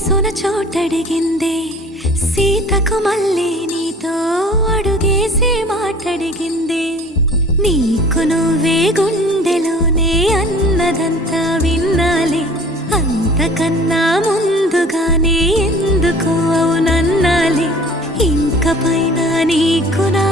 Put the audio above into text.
మనసున చోటడిగిందే సీతకు మళ్ళీ నీతో అడుగేసి మాటడిగిందే నీకు నువ్వే గుండెలోనే అన్నదంతా విన్నాలే అంతకన్నా ముందుగానే ఎందుకు అవునన్నాలే ఇంక పైన నీకు నా